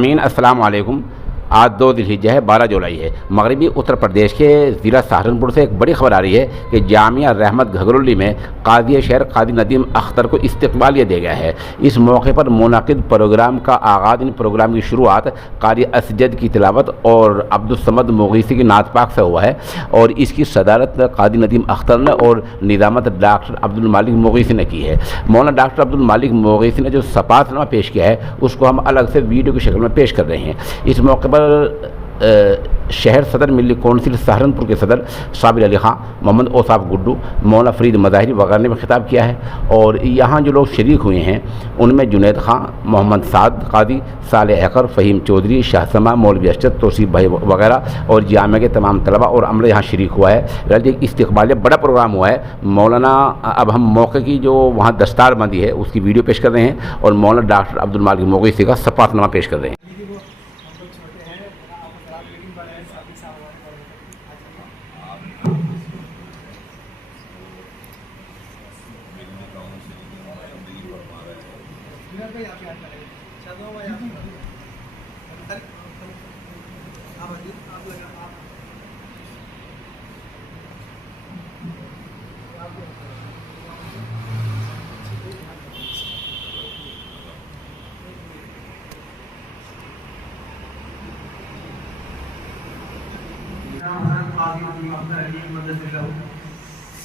سامعین السلام علیکم۔ آج 2 ذی الحجہ ہے، 12 جولائی ہے۔ مغربی اتر پردیش کے ضلع سہارنپور سے ایک بڑی خبر آ رہی ہے کہ جامعہ رحمت گھگرولي میں قاضی شہر قاضی ندیم اختر کو استقبالیہ دیا گیا ہے۔ اس موقع پر منعقد پروگرام کا آغاز، ان پروگرام کی شروعات قاری اسجد کی تلاوت اور عبدالصمد مغیثی کی نعت پاک سے ہوا ہے، اور اس کی صدارت قاضی ندیم اختر نے اور نظامت ڈاکٹر عبدالمالک مغیثی نے کی ہے۔ مولانا ڈاکٹر عبدالمالک مغیثی نے جو سپاس نامہ پیش کیا ہے اس کو ہم الگ سے ویڈیو کی شکل میں پیش کر رہے ہیں۔ اس موقع پر شہر صدر ملی کونسل سہارنپور کے صدر صابر علی خان، محمد اوصاف گڈو، مولانا فرید مظاہری وغیرہ نے بھی خطاب کیا ہے، اور یہاں جو لوگ شریک ہوئے ہیں ان میں جنید خان، محمد سعد قاضی، صالح اکر، فہیم چودھری، شاہ سما، مولوی ارشد، توصیف بھائی وغیرہ اور جامعہ کے تمام طلبہ اور عملہ یہاں شریک ہوا ہے۔ ایک استقبالیہ بڑا پروگرام ہوا ہے۔ مولانا اب ہم موقع کی جو وہاں دستار بندی ہے اس کی ویڈیو پیش کر رہے ہیں اور مولانا ڈاکٹر عبدالمالک مغیثی کا سپاس نامہ پیش کر رہے ہیں۔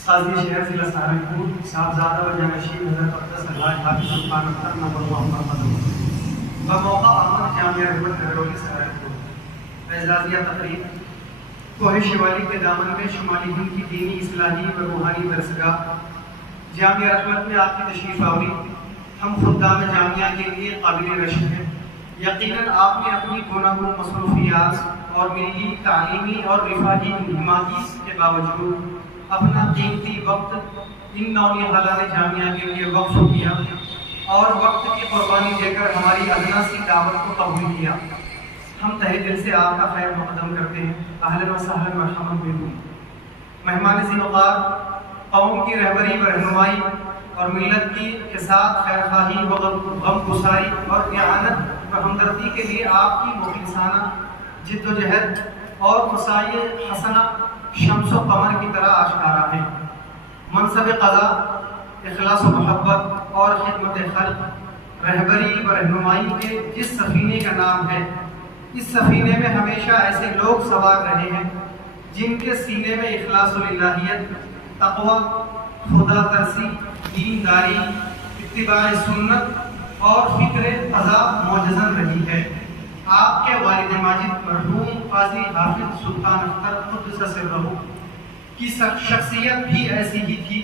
قاضی شہر ضلع سہارنپور صاحبزادہ و جانشین حضرت اقدس الحاج حافظ سلطان اختر نمبر محمد بموقع آمد جامعہ رحمت گھگرولي سہارنپور اعزازیہ تقریب کوہ شوالی کے دامن میں شمالی ہند کی دینی، اصلاحی و روحانی درسگاہ جامعہ رحمت میں آپ کی تشریف آوری ہم خدام جامعہ کے لیے قابل رشک ہے۔ یقیناً آپ نے اپنی گوناگون مصروفیات اور ملی تعلیمی اور رفاہی مہمات کے باوجود اپنا قیمتی وقت ان نونہالان جامعہ کے لیے وقف کیا اور وقت کی قربانی دے کر ہماری ادنا سی دعوت کو قبول کیا۔ ہم تہہ دل سے آپ کا خیر مقدم کرتے ہیں۔ اہلا و سہلا مرحبا بکم۔ مہمان ذی وقار، قوم کی رہبری و رہنمائی اور ملت کی کے ساتھ خیر خواہی و غم گساری اور اعانت و ہمدردی کے لیے آپ کی مخلصانہ جد و جہد اور مساعی حسنہ شمس و قمر کی طرح آشکارا ہے۔ منصب قضا، اخلاص و محبت اور خدمت خلق، رہبری و رہنمائی کے جس سفینے کا نام ہے، اس سفینے میں ہمیشہ ایسے لوگ سوار رہے ہیں جن کے سینے میں اخلاص و للہیت، تقوی، خدا ترسی، دینداری، اتباع سنت اور فکر قضا معجزن رہی ہے۔ آپ کے والد ماجد مرحوم قاضی حافظ سلطان اختر قدس سرہ کی شخصیت بھی ایسی ہی تھی۔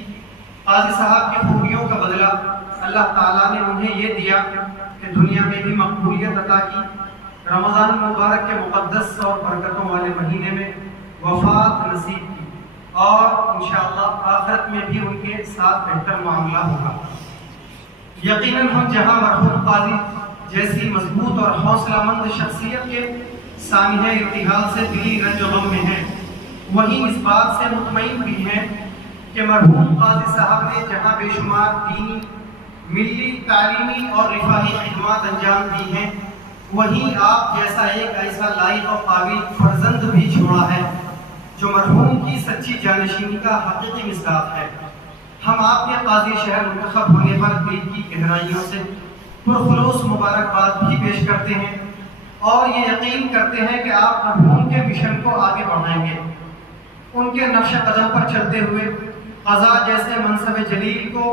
قاضی صاحب کی خوبیوں کا بدلہ اللہ تعالیٰ نے انہیں یہ دیا کہ دنیا میں بھی مقبولیت عطا کی، رمضان المبارک کے مقدس اور برکتوں والے مہینے میں وفات نصیب کی، اور انشاءاللہ آخرت میں بھی ان کے ساتھ بہتر معاملہ ہوگا۔ یقیناً ہم جہاں مرحوم قاضی جیسی مضبوط اور حوصلہ مند شخصیت کے سانحہ ارتحال سے دلی رنج و غم میں ہیں، وہیں اس بات سے مطمئن بھی ہیں کہ مرحوم قاضی صاحب نے جہاں بے شمار دینی، ملی، تعلیمی اور رفاہی خدمات انجام دی ہیں، وہیں آپ جیسا ایک ایسا لائق و قابل فرزند بھی چھوڑا ہے جو مرحوم کی سچی جانشینی کا حقیقی مصداق ہے۔ ہم آپ کے قاضی شہر منتخب ہونے پر دل کی گہرائیوں سے پرخلوص مبارکباد بھی پیش کرتے ہیں اور یہ یقین کرتے ہیں کہ آپ مرحوم کے مشن کو آگے بڑھائیں گے، ان کے نقش قدم پر چلتے ہوئے قضا جیسے منصب جلیل کو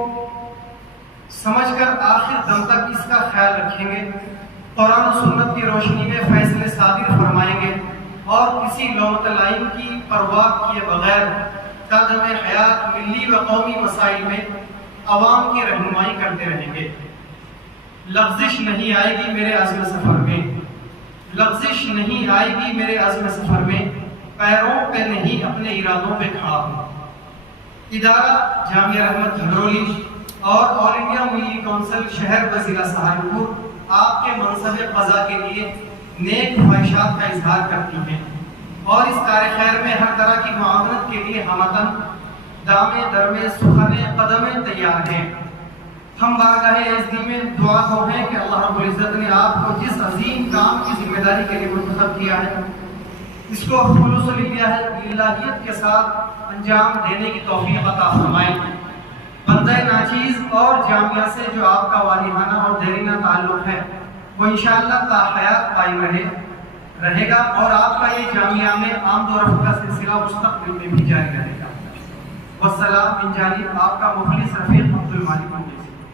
سمجھ کر آخر دم تک اس کا خیال رکھیں گے، قرآن و سنت کی روشنی میں فیصلے صادر فرمائیں گے اور کسی لومۃ لائم کی پرواہ کیے بغیر قدم حیات ملی و قومی مسائل میں عوام کی رہنمائی کرتے رہیں گے۔ لغزش نہیں آئے گی میرے عزم سفر میں، لغزش نہیں آئے گی میرے عزم سفر میں، پیروں پہ نہیں اپنے ارادوں پہ کھڑا ہوں۔ ادارہ جامعہ رحمت گھگرولي اور آل انڈیا ملی کونسل شہر و ضلع سہارنپور آپ کے منصب قضا کے لیے نیک خواہشات کا اظہار کرتی ہیں اور اس کار خیر میں ہر طرح کی معاونت کے لیے ہمتن دامے درمے سخن قدم تیار ہیں۔ ہم بارگاہ عزیز میں دعا خواہ ہیں کہ اللہ رب العزت نے آپ کو جس عظیم کام کی ذمہ داری کے لیے منتخب کیا ہے اس کو خلوص و للہیت کے ساتھ انجام دینے کی توفیق عطا فرمائے. بندہ ناچیز اور جامعہ سے جو آپ کا والہانہ اور دیرینہ تعلق ہے وہ انشاءاللہ تا حیات قائم رہے گا اور آپ کا یہ جامعہ میں آمد و رفت کا سلسلہ مستقبل میں بھی جاری رہے گا. والسلام من جانب آپ کا مخلص رفیق عبد المالک.